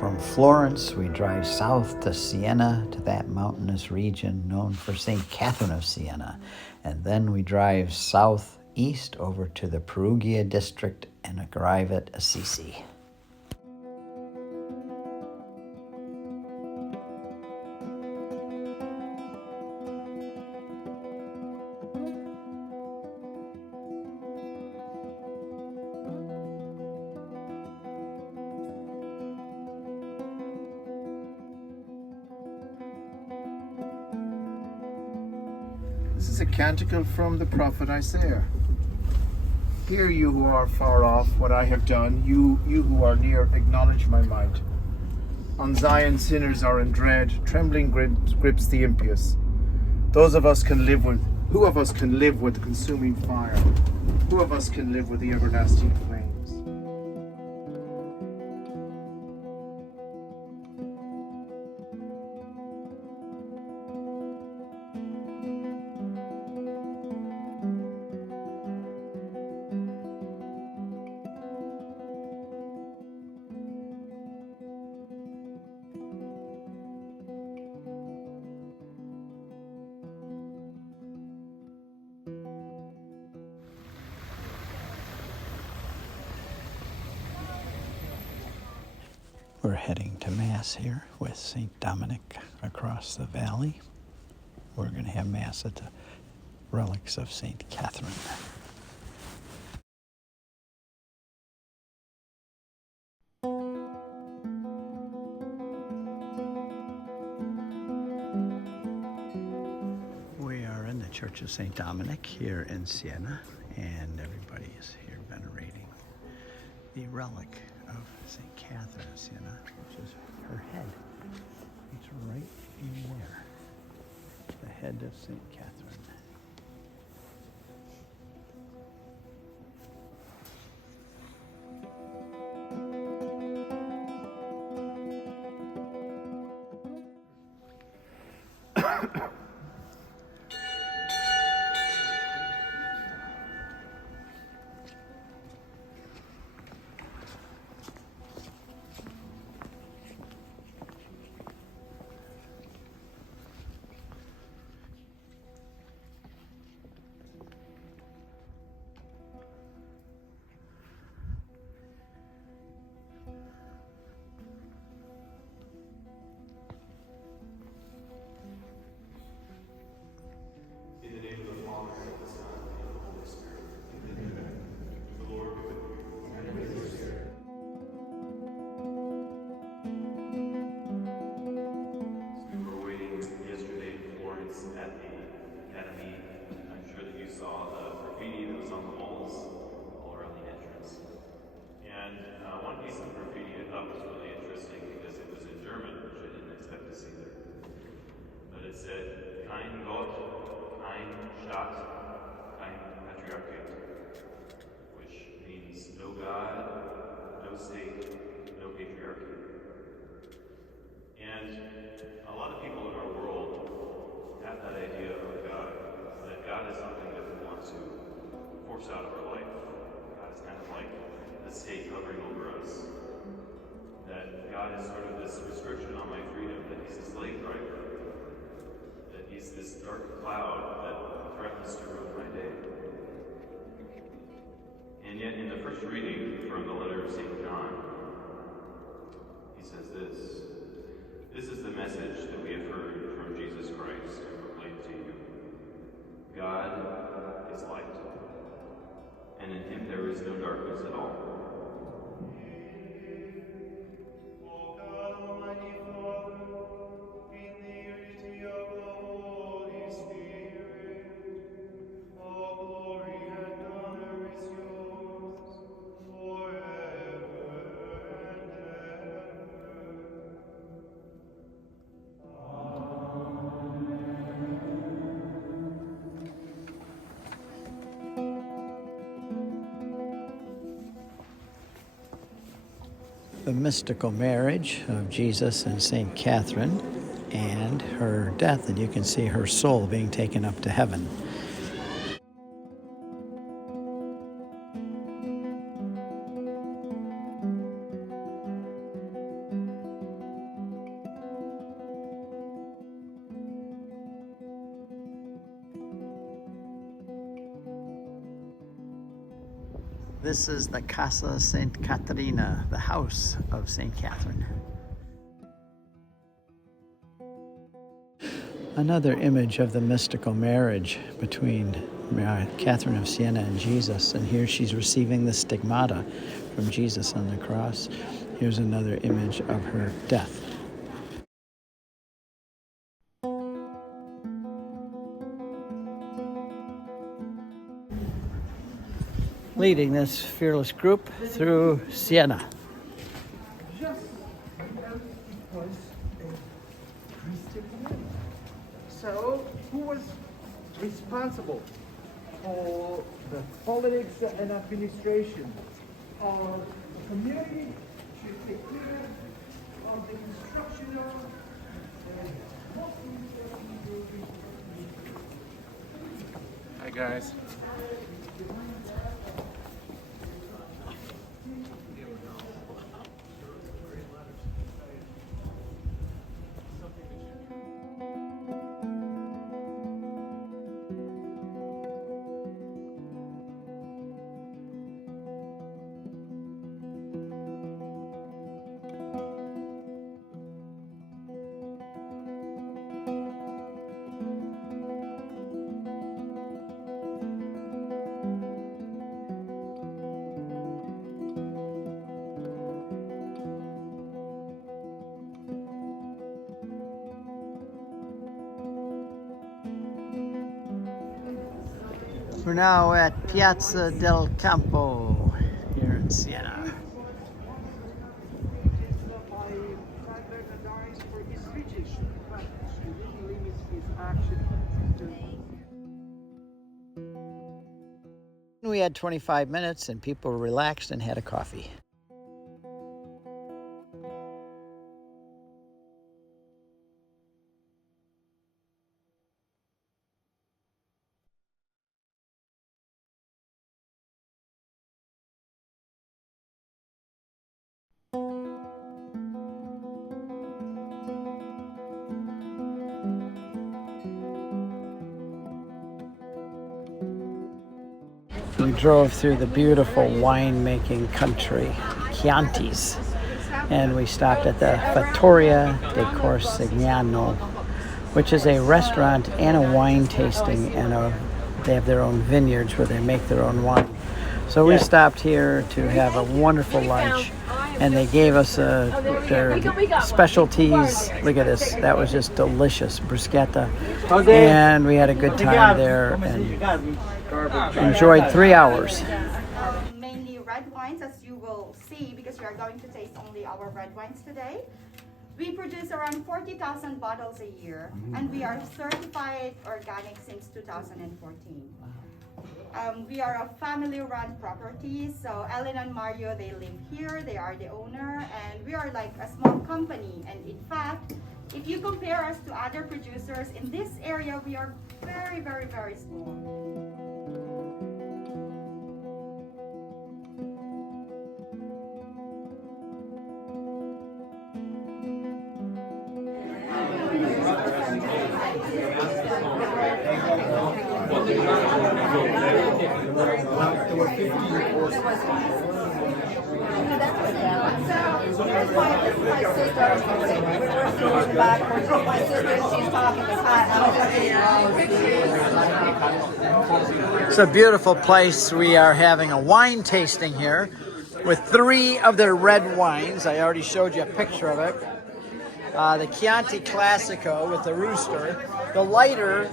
From Florence, we drive south to Siena, to that mountainous region known for St. Catherine of Siena. And then we drive southeast over to the Perugia district and arrive at Assisi. This is a canticle from the prophet Isaiah. Hear you who are far off what I have done, you who are near, acknowledge my might. On Zion sinners are in dread, trembling grips the impious. Who of us can live with the consuming fire? Who of us can live with the everlasting flames? We're heading to Mass here with St. Dominic across the valley. We're going to have Mass at the relics of St. Catherine. We are in the Church of St. Dominic here in Siena, and everybody is here venerating the relic of St. Catherine of Siena, which is her head. It's right in there. The head of St. Catherine. Out of our life. God is kind of like the state hovering over us. That God is sort of this restriction on my freedom, that He's a slave driver, that He's this dark cloud that threatens to ruin my day. And yet, in the first reading from the letter of St. John, he says this: "This is the message that we have heard from Jesus Christ and proclaimed to you. God is light, and in Him there is no darkness at all." O God, Almighty Father, in the unity of the Holy Spirit, all glory and honor is yours forever and ever. The mystical marriage of Jesus and St. Catherine and her death, and you can see her soul being taken up to heaven. This is the Casa St. Caterina, the house of St. Catherine. Another image of the mystical marriage between Catherine of Siena and Jesus. And here she's receiving the stigmata from Jesus on the cross. Here's another image of her death. Leading this fearless group through Siena. So, who was responsible for the politics and administration of the community? Should take care of the construction of Hi guys. We're now at Piazza Del Campo here in Siena. We had 25 minutes and people relaxed and had a coffee. We drove through the beautiful winemaking country, Chianti's, and we stopped at the Fattoria di Corsignano, which is a restaurant and a wine tasting, and they have their own vineyards where they make their own wine. So we stopped here to have a wonderful lunch, and they gave us their specialties. Look at this, that was just delicious, bruschetta, and we had a good time there and enjoyed 3 hours. Mainly red wines, as you will see, because we are going to taste only our red wines today. We produce around 40,000 bottles a year, and we are certified organic since 2014. We are a family-run property, so Ellen and Mario, they live here, they are the owner, and we are like a small company. And in fact, if you compare us to other producers in this area, we are very, very, very small. It's a beautiful place. We are having a wine tasting here with 3 of their red wines. I already showed you a picture of it. The Chianti Classico with the rooster, the lighter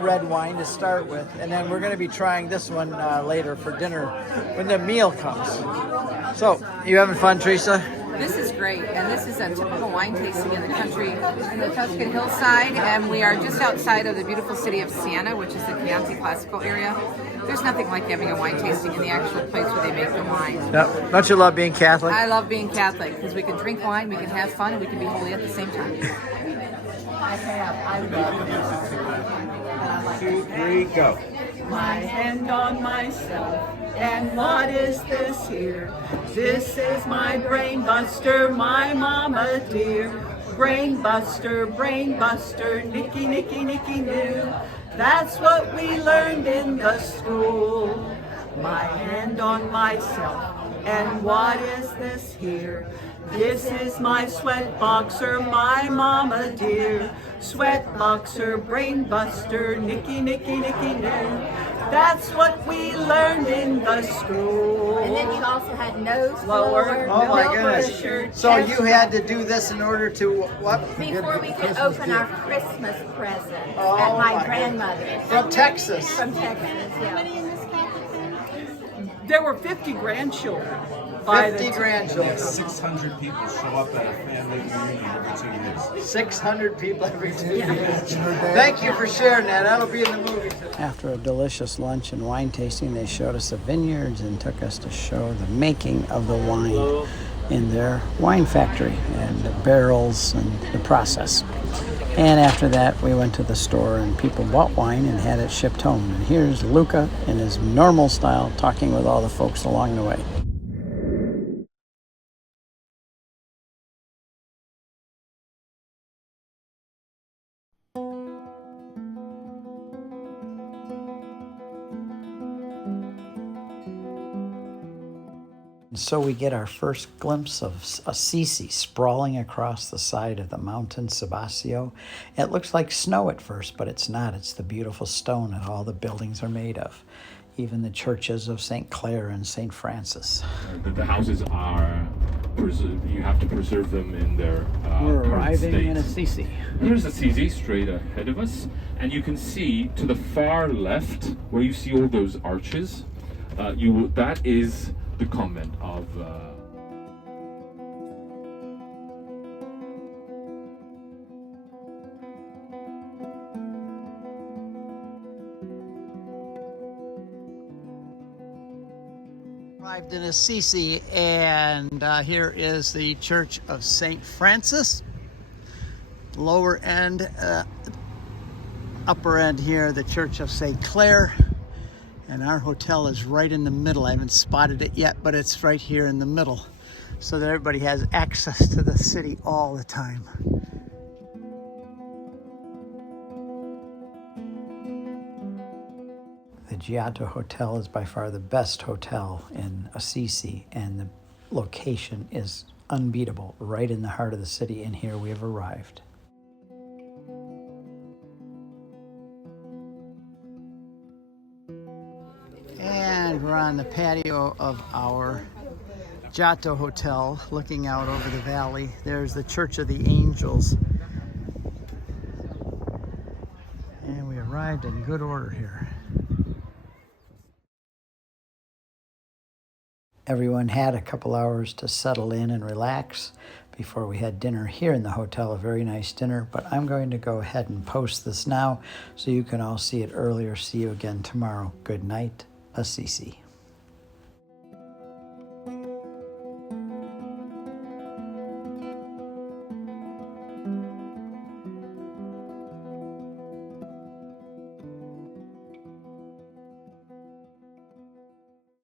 red wine to start with, and then we're going to be trying this one later for dinner when the meal comes. So, you having fun, Teresa? This is great, and this is a typical wine tasting in the country, in the Tuscan hillside, and we are just outside of the beautiful city of Siena, which is the Chianti Classical area. There's nothing like having a wine tasting in the actual place where they make the wine. Yep. Don't you love being Catholic? I love being Catholic, because we can drink wine, we can have fun, and we can be holy at the same time. Two, three, go. My hand on myself, and what is this here? This is my brain buster, my mama dear. Brain buster, nicky, nicky, nicky, new. That's what we learned in the school. my hand on myself. And what is this here? This is my sweat boxer, my mama dear. Sweat boxer, brain buster, nicky, nicky, nicky, noo. That's what we learned in the school. And then you also had nose Lower, Oh my no goodness. pressure, So chest you had to do this in order to what? before we could open our Christmas presents Oh, at my my grandmother's From Texas. from Texas. Yeah. There were 50 grandchildren. By 50 the grandchildren. 600 people show up at a family reunion every 2 years. 600 people every 2 years. Thank you for sharing that. That'll be in the movie. After a delicious lunch and wine tasting, they showed us the vineyards and took us to show the making of the wine in their wine factory and the barrels and the process. And after that, we went to the store and people bought wine and had it shipped home. And here's Luca in his normal style talking with all the folks along the way. So we get our first glimpse of Assisi sprawling across the side of the mountain Sabasio. It looks like snow at first, but it's not. It's the beautiful stone that all the buildings are made of. Even the churches of St. Clare and St. Francis. The houses are, you have to preserve them in their We're current arriving state. in Assisi. There's Assisi straight ahead of us, and you can see to the far left, where you see all those arches, that is the convent of Arrived in Assisi, and here is the Church of St. Francis. Lower end, upper end here, the Church of St. Clare. And our hotel is right in the middle. I haven't spotted it yet, but it's right here in the middle, so that everybody has access to the city all the time. The Giotto Hotel is by far the best hotel in Assisi, and the location is unbeatable, right in the heart of the city, and here we have arrived. And we're on the patio of our Giotto Hotel, looking out over the valley. There's the Church of the Angels. And we arrived in good order here. Everyone had a couple hours to settle in and relax before we had dinner here in the hotel, a very nice dinner, but I'm going to go ahead and post this now so you can all see it earlier. See you again tomorrow. Good night, Assisi.